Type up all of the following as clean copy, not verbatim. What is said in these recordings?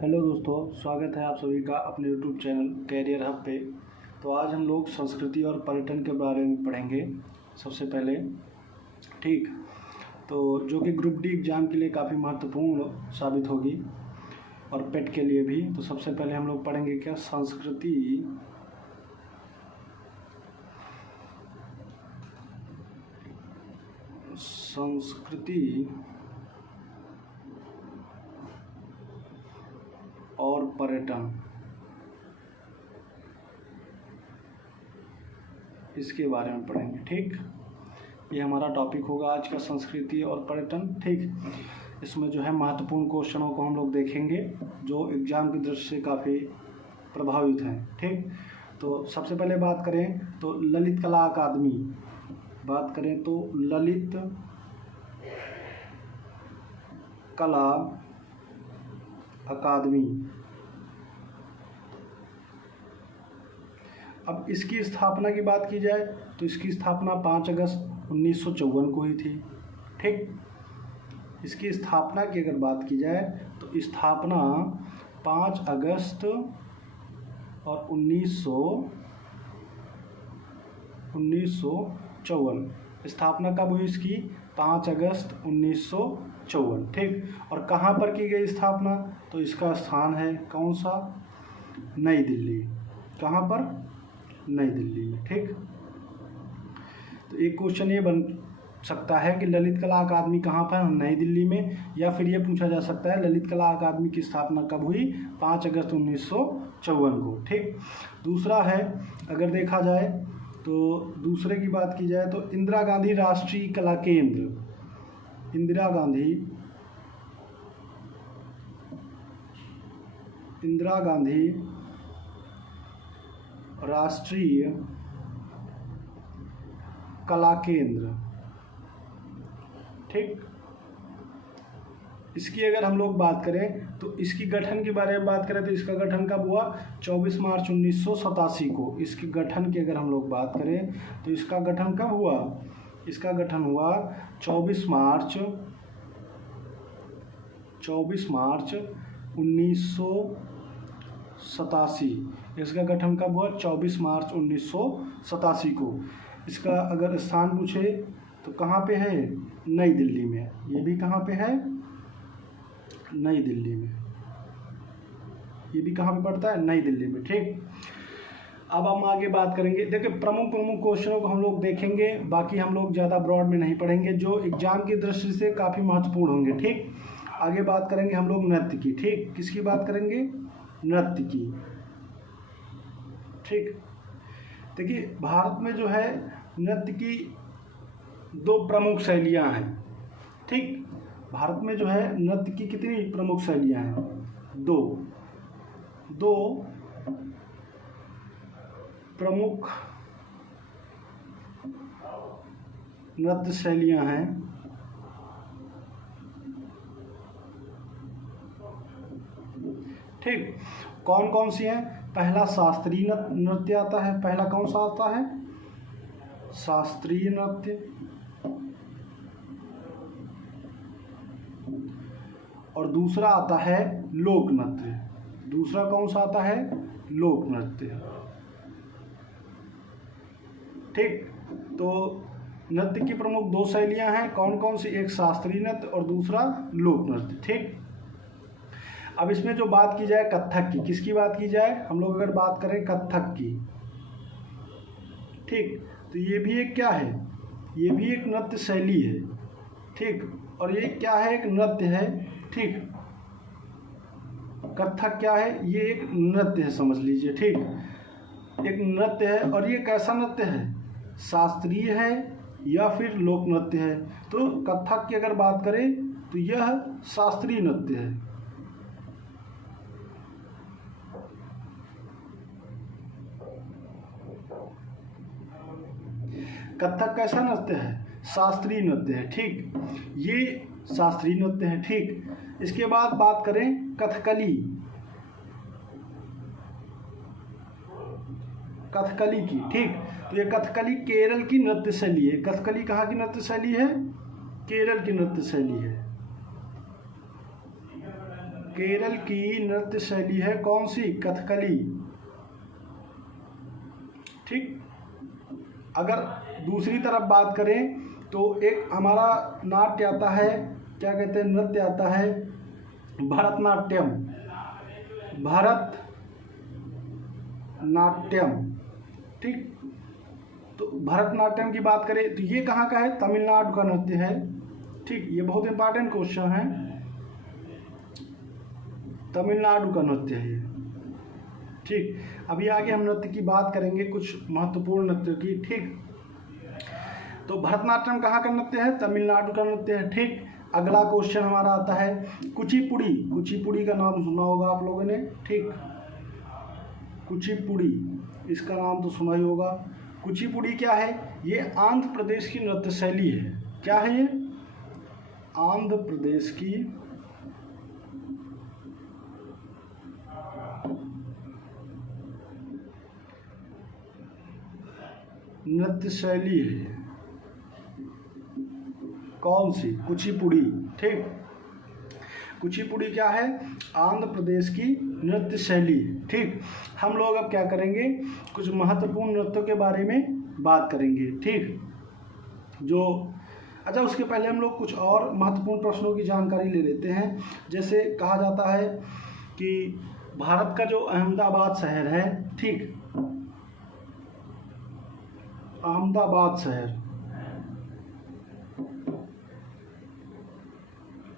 Hello दोस्तों, स्वागत है आप सभी का अपने यूट्यूब चैनल कैरियर हब पे। तो आज हम लोग संस्कृति और पर्यटन के बारे में पढ़ेंगे सबसे पहले। ठीक, तो जो कि ग्रुप डी एग्ज़ाम के लिए काफ़ी महत्वपूर्ण साबित होगी और पेट के लिए भी। तो सबसे पहले हम लोग पढ़ेंगे क्या, संस्कृति और पर्यटन, इसके बारे में पढ़ेंगे। ठीक, ये हमारा टॉपिक होगा आज का, संस्कृति और पर्यटन। ठीक, इसमें जो है महत्वपूर्ण क्वेश्चनों को हम लोग देखेंगे जो एग्ज़ाम की दृष्टि से काफ़ी प्रभावित हैं। ठीक, तो सबसे पहले बात करें तो ललित कला अकादमी, बात करें तो ललित कला अकादमी। अब इसकी स्थापना की बात की जाए तो इसकी स्थापना 5 अगस्त 1954 को हुई थी। ठीक, इसकी स्थापना की अगर बात की जाए तो स्थापना 5 अगस्त और 1954। स्थापना कब हुई इसकी? 5 अगस्त 1954। ठीक, और कहाँ पर की गई स्थापना? तो इसका स्थान है कौन सा? नई दिल्ली। कहाँ पर? नई दिल्ली में। ठीक, तो एक क्वेश्चन ये बन सकता है कि ललित कला अकादमी कहाँ पर? नई दिल्ली में। या फिर ये पूछा जा सकता है ललित कला अकादमी की स्थापना कब हुई? 5 अगस्त 1954 को। ठीक, दूसरा है, अगर देखा जाए तो दूसरे की बात की जाए तो इंदिरा गांधी राष्ट्रीय कला केंद्र, इंदिरा गांधी राष्ट्रीय कला केंद्र। ठीक, इसकी अगर हम लोग बात करें तो इसकी गठन के बारे में बात करें तो इसका गठन कब हुआ? 24 मार्च 1987 को। इसके गठन की अगर हम लोग बात करें तो इसका गठन कब हुआ? इसका गठन हुआ 24 मार्च 1987। इसका गठन कब हुआ? 24 मार्च 1987 को। इसका अगर स्थान पूछे तो कहाँ पे है? नई दिल्ली में। ये भी कहाँ पे है? नई दिल्ली में। ये भी कहाँ पे पड़ता है? नई दिल्ली में। ठीक, अब हम आगे बात करेंगे। देखिए, प्रमुख क्वेश्चनों को हम लोग देखेंगे, बाकी हम लोग ज़्यादा ब्रॉड में नहीं पढ़ेंगे, जो एग्जाम की दृष्टि से काफ़ी महत्वपूर्ण होंगे। ठीक, आगे बात करेंगे हम लोग नृत्य की। ठीक, किसकी बात करेंगे? नृत्य की। ठीक, देखिए भारत में जो है नृत्य की 2 प्रमुख शैलियाँ हैं। ठीक, भारत में जो है नृत्य की कितनी प्रमुख शैलियाँ हैं? 2 प्रमुख नृत्य शैलियाँ हैं। ठीक, कौन कौन सी हैं? पहला शास्त्रीय नृत्य आता है। पहला कौन सा आता है? शास्त्रीय नृत्य। और दूसरा आता है लोक नृत्य। दूसरा कौन सा आता है? लोक नृत्य। ठीक, तो नृत्य की प्रमुख 2 शैलियां हैं। कौन कौन सी? एक शास्त्रीय नृत्य और दूसरा लोक नृत्य। ठीक, अब इसमें जो बात की जाए कथक की, किसकी बात की जाए? हम लोग अगर बात करें कथक की। ठीक, तो ये भी एक क्या है? ये भी एक नृत्य शैली है। ठीक, और ये क्या है? एक नृत्य है। ठीक, कथक क्या है? ये एक नृत्य है, समझ लीजिए। ठीक, एक नृत्य है। और ये कैसा नृत्य है? शास्त्रीय है या फिर लोक नृत्य है? तो कथक की अगर बात करें तो यह शास्त्रीय नृत्य है। कथक कैसा नृत्य है? शास्त्रीय नृत्य है। ठीक, ये शास्त्रीय नृत्य है। ठीक, इसके बाद बात करें कथकली की। ठीक, तो ये कथकली केरल की नृत्य शैली है। कथकली कहाँ की नृत्य शैली है? केरल की नृत्य शैली है। केरल की नृत्य शैली है कौन सी? कथकली। ठीक। अगर दूसरी तरफ बात करें तो एक हमारा नाट्य आता है, क्या कहते हैं, नृत्य आता है भरतनाट्यम। भरतनाट्यम। ठीक। तो भरतनाट्यम की बात करें तो ये कहाँ का है? तमिलनाडु का नृत्य है। ठीक। ये बहुत इंपॉर्टेंट क्वेश्चन है। तमिलनाडु का नृत्य है। ठीक। अभी आगे हम नृत्य की बात करेंगे, कुछ महत्वपूर्ण नृत्य की। ठीक। तो भरतनाट्यम कहाँ का नृत्य है? तमिलनाडु का नृत्य है। ठीक। अगला क्वेश्चन हमारा आता है कुचिपुड़ी। कुचिपुड़ी का नाम सुना होगा आप लोगों ने। ठीक। कुचिपुड़ी, इसका नाम तो सुना ही होगा। कुचिपुड़ी क्या है? ये आंध्र प्रदेश की नृत्य शैली है। क्या है ये? आंध्र प्रदेश की नृत्य शैली है। कौन सी? कुचिपुड़ी। ठीक। कुचिपुड़ी क्या है? आंध्र प्रदेश की नृत्य शैली। ठीक। हम लोग अब क्या करेंगे, कुछ महत्वपूर्ण नृत्यों के बारे में बात करेंगे। ठीक। जो अच्छा, उसके पहले हम लोग कुछ और महत्वपूर्ण प्रश्नों की जानकारी ले लेते हैं। जैसे कहा जाता है कि भारत का जो अहमदाबाद शहर है, ठीक, अहमदाबाद शहर,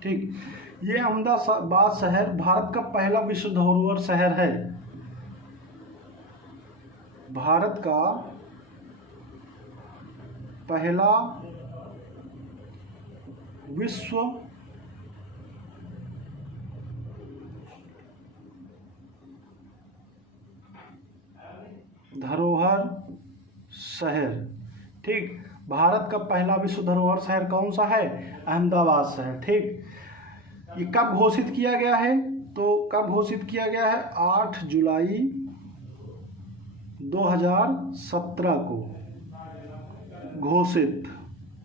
ठीक, ये अहमदाबाद शहर भारत का पहला विश्व धरोहर शहर है। भारत का पहला विश्व धरोहर शहर। ठीक। भारत का पहला विश्व धरोहर शहर कौन सा है? अहमदाबाद शहर। ठीक। ये कब घोषित किया गया है? तो कब घोषित किया गया है? 8 जुलाई 2017 को घोषित।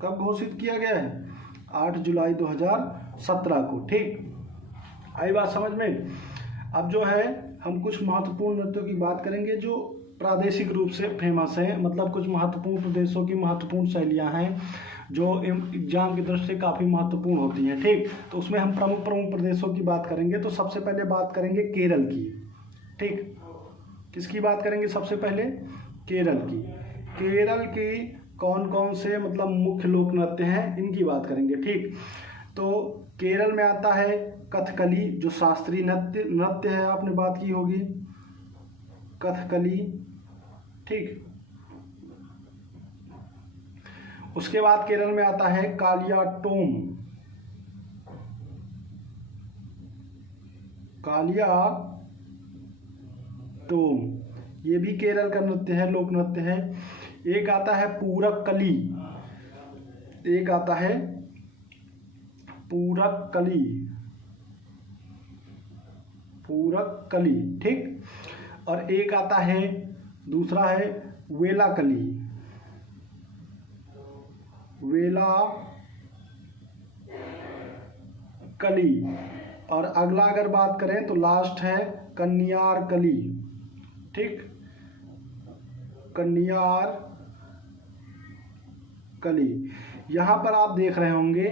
कब घोषित किया गया है? 8 जुलाई 2017 को। ठीक। आई बात समझ में? अब जो है हम कुछ महत्वपूर्ण नृत्यों की बात करेंगे जो प्रादेशिक रूप से फेमस हैं, मतलब कुछ महत्वपूर्ण प्रदेशों की महत्वपूर्ण शैलियां हैं जो एग्जाम की दृष्टि से काफ़ी महत्वपूर्ण होती हैं। ठीक। तो उसमें हम प्रमुख प्रदेशों की बात करेंगे। तो सबसे पहले बात करेंगे केरल की। ठीक। किसकी बात करेंगे सबसे पहले? केरल की। केरल की कौन कौन से मतलब मुख्य लोक नृत्य हैं, इनकी बात करेंगे। ठीक। तो केरल में आता है कथकली, जो शास्त्रीय नृत्य है, आपने बात की होगी, कथकली। ठीक। उसके बाद केरल में आता है कालियाटोम। कालियाटोम ये भी केरल का नृत्य है, लोक नृत्य है। एक आता है पूरकली। एक आता है पूरकली। पूरकली। ठीक। और एक आता है, दूसरा है वेलाकली। वेलाकली। और अगला अगर बात करें तो लास्ट है कन्यारकली। ठीक। कन्यारकली। यहाँ पर आप देख रहे होंगे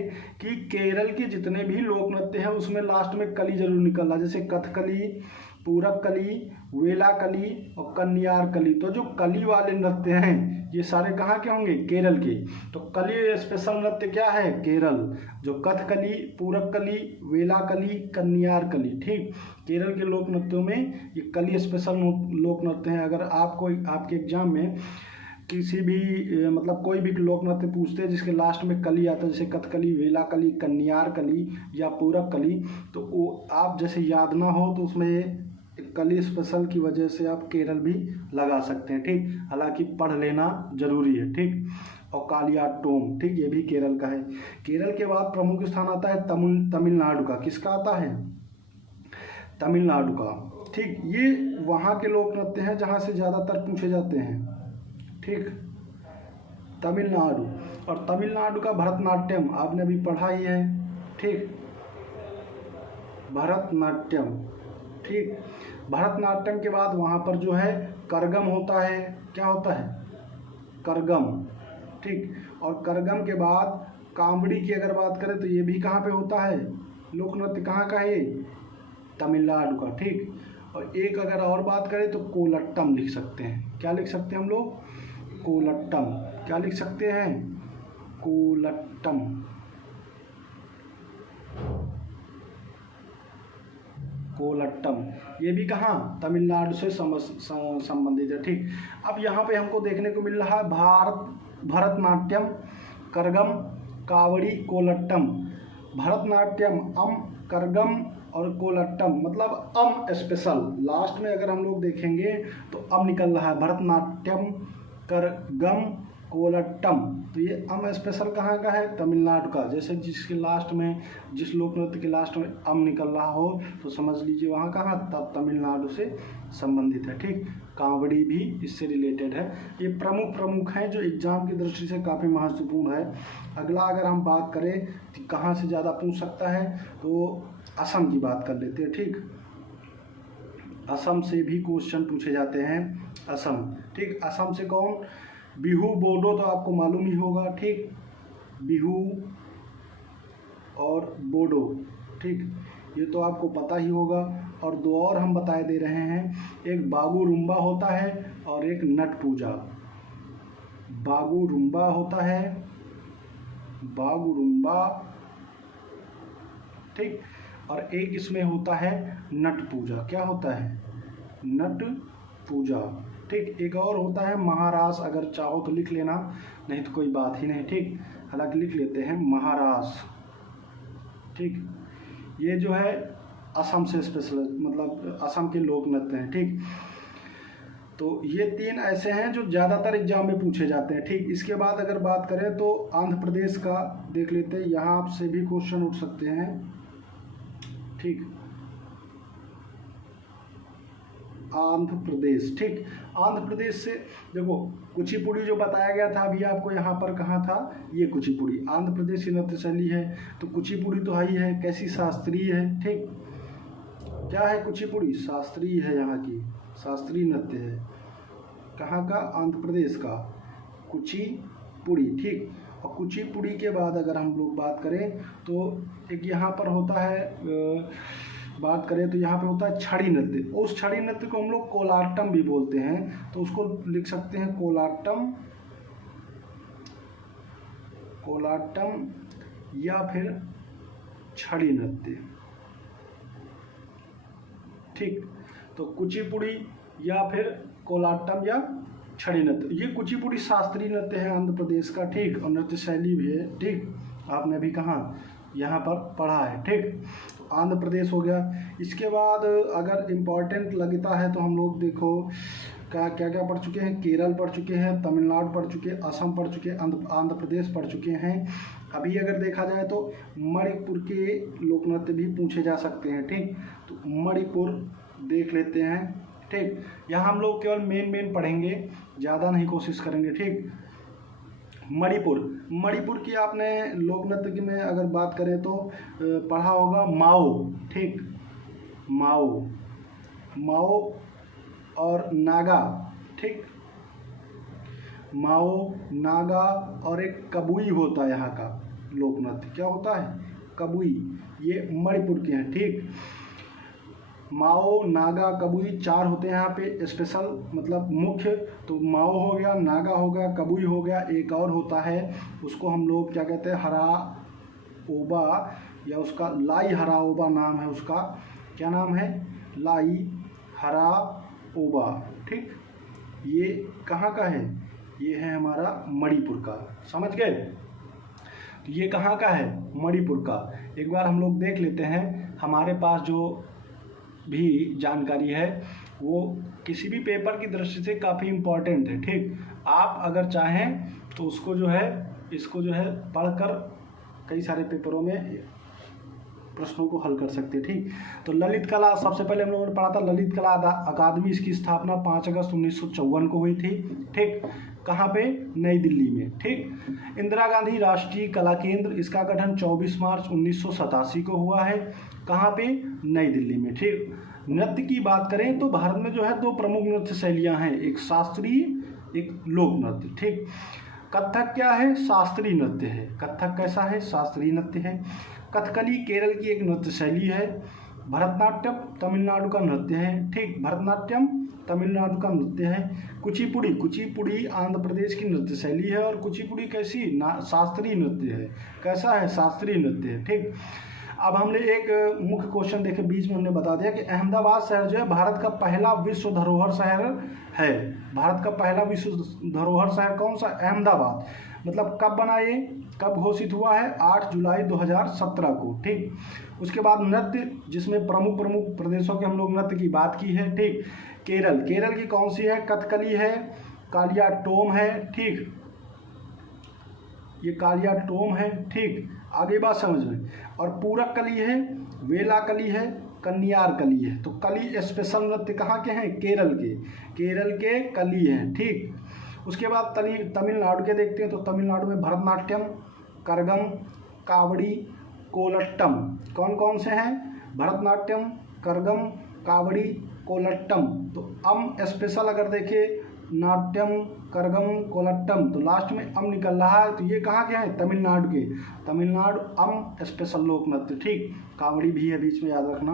कि केरल के जितने भी लोक नृत्य हैं उसमें लास्ट में कली जरूर निकल रहा है, जैसे कथकली, पूरकली, वेलाकली और कन्यारकली। तो जो कली वाले नृत्य हैं ये सारे कहाँ के होंगे? केरल के। तो कली स्पेशल नृत्य क्या है? केरल। जो कथकली, पूरकली, वेलाकली, कन्यारकली। ठीक। केरल के लोक नृत्यों में ये कली स्पेशल लोक नृत्य हैं। अगर आपको आपके एग्जाम में किसी भी मतलब कोई भी लोक नृत्य पूछते हैं जिसके लास्ट में कली आता है, जैसे कथकली, वेलाकली, कन्यारकली या पूरकली, तो वो आप जैसे याद ना हो तो उसमें कली स्पेशल की वजह से आप केरल भी लगा सकते हैं। ठीक। हालांकि पढ़ लेना जरूरी है। ठीक। और कालियाटोम, ठीक, ये भी केरल का है। केरल के बाद प्रमुख स्थान आता है तमिलनाडु का। किसका आता है? तमिलनाडु का। ठीक। ये वहाँ के लोक नृत्य हैं जहाँ से ज़्यादातर पूछे जाते हैं। ठीक। तमिलनाडु। और तमिलनाडु का भरतनाट्यम आपने अभी पढ़ा ही है। ठीक। भरतनाट्यम। ठीक, भरतनाट्यम के बाद वहाँ पर जो है करगम होता है। क्या होता है? करगम। ठीक, और करगम के बाद कांवड़ी की अगर बात करें तो ये भी कहाँ पे होता है? लोक नृत्य कहाँ का है ये? तमिलनाडु का। ठीक, और एक अगर और बात करें तो कोलट्टम लिख सकते हैं। क्या लिख सकते हैं हम लोग? कोलट्टम। क्या लिख सकते हैं? कोलट्टम। कोलट्टम, ये भी कहाँ? तमिलनाडु से संबंधित है। ठीक, अब यहाँ पे हमको देखने को मिल रहा है भरतनाट्यम, करगम, कावड़ी, कोलट्टम। भरतनाट्यम, करगम और कोलट्टम, मतलब अम स्पेशल। लास्ट में अगर हम लोग देखेंगे तो अम निकल रहा है। भरतनाट्यम, करगम, कोलट्टम, तो ये अम स्पेशल कहाँ का है? तमिलनाडु का। जैसे जिसके लास्ट में, जिस लोक नृत्य के लास्ट में अम निकल रहा हो तो समझ लीजिए वहाँ कहाँ? तमिलनाडु से संबंधित है। ठीक, कांवड़ी भी इससे रिलेटेड है। ये प्रमुख हैं जो एग्जाम की दृष्टि से काफ़ी महत्वपूर्ण है। अगला अगर हम बात करें कि कहाँ से ज़्यादा पूछ सकता है तो असम की बात कर लेते हैं। ठीक, असम से भी क्वेश्चन पूछे जाते हैं। असम। ठीक, असम से कौन? बिहू, बोडो तो आपको मालूम ही होगा। ठीक, बिहू और बोडो। ठीक, ये तो आपको पता ही होगा। और दो और हम बताए दे रहे हैं, एक बागुरुम्बा होता है और एक नट पूजा। बागुरुम्बा होता है, बागुरुम्बा। ठीक, और एक इसमें होता है नट पूजा। क्या होता है? नट पूजा। ठीक, एक और होता है महारास। अगर चाहो तो लिख लेना, नहीं तो कोई बात ही नहीं। ठीक, हालांकि लिख लेते हैं महारास। ठीक, ये जो है असम से स्पेशल, मतलब असम के लोक नृत्य हैं। ठीक, तो ये तीन ऐसे हैं जो ज़्यादातर एग्जाम में पूछे जाते हैं। ठीक, इसके बाद अगर बात करें तो आंध्र प्रदेश का देख लेते हैं। यहाँ आपसे भी क्वेश्चन उठ सकते हैं। ठीक, आंध्र प्रदेश। ठीक, आंध्र प्रदेश से देखो कुचिपुड़ी जो बताया गया था अभी आपको, यहाँ पर कहाँ था? ये कुचिपुड़ी आंध्र प्रदेश की नृत्य शैली है। तो कुचिपुड़ी तो ही है, कैसी? शास्त्रीय है। ठीक, क्या है? कुचिपुड़ी शास्त्रीय है, यहाँ की शास्त्रीय नृत्य है। कहाँ का? आंध्र प्रदेश का कुचिपुड़ी। ठीक, और कुचिपुड़ी के बाद अगर हम लोग बात करें तो एक यहाँ पर होता है, बात करें तो यहाँ पे होता है छड़ी नृत्य। उस छड़ी नृत्य को हम लोग कोलाट्टम भी बोलते हैं। तो उसको लिख सकते हैं कोलाट्टम, कोलाट्टम या फिर छड़ी नृत्य। ठीक, तो कुचिपुड़ी या फिर कोलाट्टम या छड़ी नृत्य। ये कुचिपुड़ी शास्त्रीय नृत्य है आंध्र प्रदेश का। ठीक, और नृत्य शैली भी है। ठीक, आपने भी कहाँ? यहाँ पर पढ़ा है। ठीक, तो आंध्र प्रदेश हो गया। इसके बाद अगर इम्पॉर्टेंट लगता है तो हम लोग देखो क्या क्या पढ़ चुके हैं। केरल पढ़ चुके हैं, तमिलनाडु पढ़ चुके, असम पढ़ चुके, आंध्र प्रदेश पढ़ चुके हैं। अभी अगर देखा जाए तो मणिपुर के लोक नृत्य भी पूछे जा सकते हैं। ठीक, तो मणिपुर देख लेते हैं। ठीक, यहाँ हम लोग केवल मेन पढ़ेंगे, ज़्यादा नहीं कोशिश करेंगे। ठीक, मणिपुर की आपने लोक नृत्य की में अगर बात करें तो पढ़ा होगा माओ। ठीक, माओ और नागा। ठीक, माओ, नागा और एक कबुई होता है यहाँ का लोक नृत्य। क्या होता है? कबुई। ये मणिपुर के हैं। ठीक, माओ, नागा, कबुई 4 होते हैं यहाँ पे स्पेशल, मतलब मुख्य। तो माओ हो गया, नागा हो गया, कबुई हो गया। एक और होता है, उसको हम लोग क्या कहते हैं? हराओबा, या उसका लाई हराओबा नाम है उसका। क्या नाम है? लाई हराओबा। ठीक, ये कहाँ का है? ये है हमारा मणिपुर का। समझ गए? तो ये कहाँ का है? मणिपुर का। एक बार हम लोग देख लेते हैं। हमारे पास जो भी जानकारी है वो किसी भी पेपर की दृष्टि से काफ़ी इम्पॉर्टेंट है। ठीक, आप अगर चाहें तो उसको जो है, इसको जो है पढ़कर कई सारे पेपरों में प्रश्नों को हल कर सकते हैं। ठीक, तो ललित कला सबसे पहले हम लोगों ने पढ़ा था। ललित कला अकादमी, इसकी स्थापना 5 अगस्त 1954 को हुई थी। ठीक, कहाँ पे? नई दिल्ली में। ठीक। इंदिरा गांधी राष्ट्रीय कला केंद्र, इसका गठन 24 मार्च 1987 को हुआ है। कहाँ पे? नई दिल्ली में। ठीक। नृत्य की बात करें तो भारत में जो है दो प्रमुख नृत्य शैलियाँ हैं, एक शास्त्रीय, एक लोक नृत्य। ठीक। कथक क्या है? शास्त्रीय नृत्य है। कथक कैसा है? शास्त्रीय नृत्य है। कथकली केरल की एक नृत्य शैली है। भरतनाट्यम तमिलनाडु का नृत्य है। ठीक। भरतनाट्यम तमिलनाडु का नृत्य है। कुचिपुड़ी, कुचिपुड़ी आंध्र प्रदेश की नृत्य शैली है। और कुचिपुड़ी कैसी? शास्त्रीय नृत्य है। कैसा है? शास्त्रीय नृत्य है। ठीक। अब हमने एक मुख्य क्वेश्चन देखे, बीच में हमने बता दिया कि अहमदाबाद शहर जो है भारत का पहला विश्व धरोहर शहर है। भारत का पहला विश्व धरोहर शहर कौन सा? अहमदाबाद। मतलब कब बना ये, कब घोषित हुआ है? 8 जुलाई 2017 को। ठीक। उसके बाद नृत्य, जिसमें प्रमुख प्रदेशों के हम लोग नृत्य की बात की है। ठीक। केरल, केरल की कौन सी है? कथकली है, कालियाटोम है। ठीक, ये कालियाटोम है। ठीक। आगे बात समझ में। और पूरक कली है, वेला कली है, कन्यार कली है। तो कली स्पेशल नृत्य कहाँ के हैं? केरल के, केरल के कली हैं। ठीक। उसके बाद तमिलनाडु के देखते हैं। तो तमिलनाडु में भरतनाट्यम, करगम, कावड़ी, कोलट्टम। कौन कौन से हैं? भरतनाट्यम, करगम, कावड़ी, कोलट्टम। तो स्पेशल अगर देखें, नाट्यम, करगम, कोलट्टम, तो लास्ट में निकल रहा है। तो ये कहाँ के हैं? तमिलनाडु के। तमिलनाडु स्पेशल लोक नृत्य। ठीक। कावड़ी भी है बीच में, याद रखना।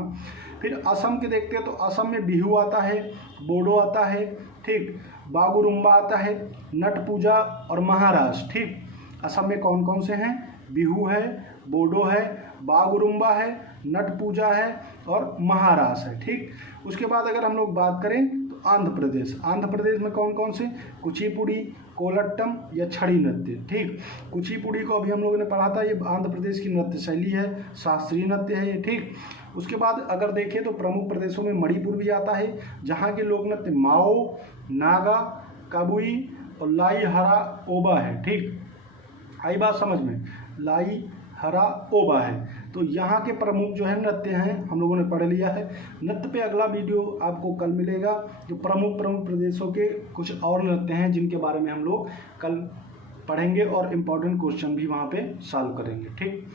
फिर असम के देखते हैं। तो असम में बिहू आता है, बोडो आता है। ठीक। बागुरुम्बा आता है, नट पूजा और महारास। ठीक। असम में कौन कौन से हैं? बिहू है, बोडो है, बागुरुम्बा है, नट पूजा है और महारास है। ठीक। उसके बाद अगर हम लोग बात करें तो आंध्र प्रदेश, आंध्र प्रदेश में कौन कौन से? कुचिपुड़ी, कोलट्टम या छड़ी नृत्य। ठीक। कुचिपुड़ी को अभी हम लोगों ने पढ़ा था, ये आंध्र प्रदेश की नृत्य शैली है, शास्त्रीय नृत्य है ये। ठीक। उसके बाद अगर देखें तो प्रमुख प्रदेशों में मणिपुर भी आता है, जहाँ के लोक नृत्य माओ, नागा, कबुई और लाई हरा ओबा है। ठीक। आई बात समझ में? लाई हरा ओबा है। तो यहाँ के प्रमुख जो है नृत्य हैं, हम लोगों ने पढ़ लिया है। नृत्य पे अगला वीडियो आपको कल मिलेगा, जो प्रमुख प्रदेशों के कुछ और नृत्य हैं जिनके बारे में हम लोग कल पढ़ेंगे और इम्पोर्टेंट क्वेश्चन भी वहाँ पे सॉल्व करेंगे। ठीक।